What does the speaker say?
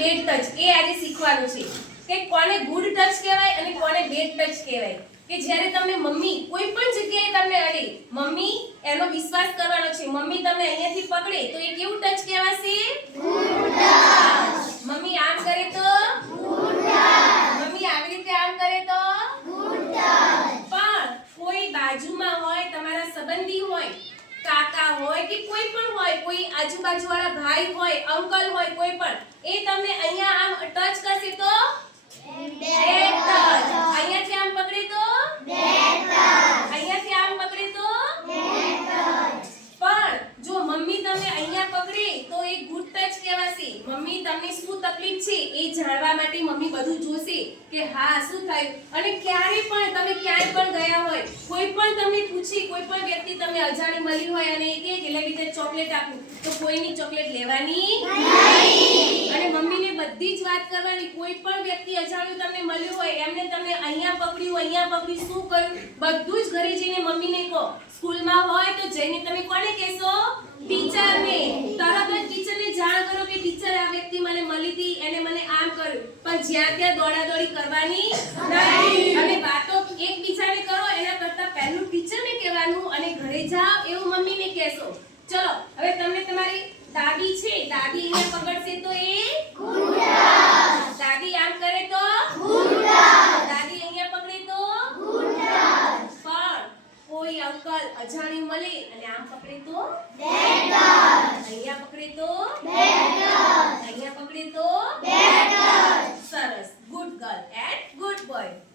bed touch એ આજે શીખવાનું છે કે કોને ગુડ ટચ કહેવાય અને કોને બેડ ટચ કહેવાય કે જ્યારે તમને મમ્મી કોઈ પણ જગ્યાએ તમને અડે મમ્મી એનો વિશ્વાસ કરવાનો છે મમ્મી તમને અહીંયાથી પકડે તો એ કેવું ટચ કહેવાશે ગુડ ટચ મમ્મી આમ કરે તો ગુડ ટચ મમ્મી આવી રીતે આમ કરે તો ગુડ ટચ પણ કોઈ બાજુમાં હોય તમારા સંબંધી હોય કાકા હોય કે કોઈ પણ હોય કોઈ આજુબાજુવાળા ભાઈ હોય અંકલ હોય કોઈ પણ એ તમને અહીંયા આમ ટચ કરશે તો બેડ ટચ અહીંયાથી આમ પકડે તો બેડ ટચ અહીંયાથી આમ પકડે તો બેડ ટચ પણ જો મમ્મી તમને અહીંયા પકડે તો એ ગુડ ટચ કહેવાશે મમ્મી તમને શું તકલીફ છે એ જાણવા માટે મમ્મી બધું જોશે કે હા શું થયું અને ક્યારે પણ તમે ક્યાંય પણ ગયા હોય કોઈ પણ તમને પૂછી કોઈ પણ વ્યક્તિ તમને અજાણી મળી હોય અને એ કે લે બીજે ચોકલેટ આપું તો કોઈની ચોકલેટ લેવાની નહીં અને મમ્મીને બધી જ વાત કરવાની કોઈ પણ વ્યક્તિ અજાણ્યું તમને મળ્યું હોય એમને તમને અહીંયા પકડ્યું શું કર્યું બધું જ ઘરે જઈને મમ્મીને કહો સ્કૂલમાં હોય તો જઈને તમે કોને કહેશો ટીચરને તરત જ ટીચરને જાણ કરો કે ટીચર આ વ્યક્તિ મને મળી હતી એને મને આમ કર્યું પણ જ્યાં ત્યાં દોડાદોડી કરવાની નહીં અને વાતો એકબીજાને કરો એના કરતાં પહેલું ટીચરને કહેવાનું અને ઘરે જાઓ એવું મમ્મીને કહેશો ચલો હવે તમને તમારી દાદી છે દાદી એને પકડશે તો એ ગુડ ટચ દાદી આમ કરે તો ગુડ ટચ દાદી અહીંયા પકડે તો ગુડ ટચ પણ કોઈ અંકલ અજાણ્યું મળે અને આમ પકડે તો બેડ ટચ અહીંયા પકડે તો બેડ ટચ અહીંયા પકડે તો બેડ ટચ સરસ good girl and good boy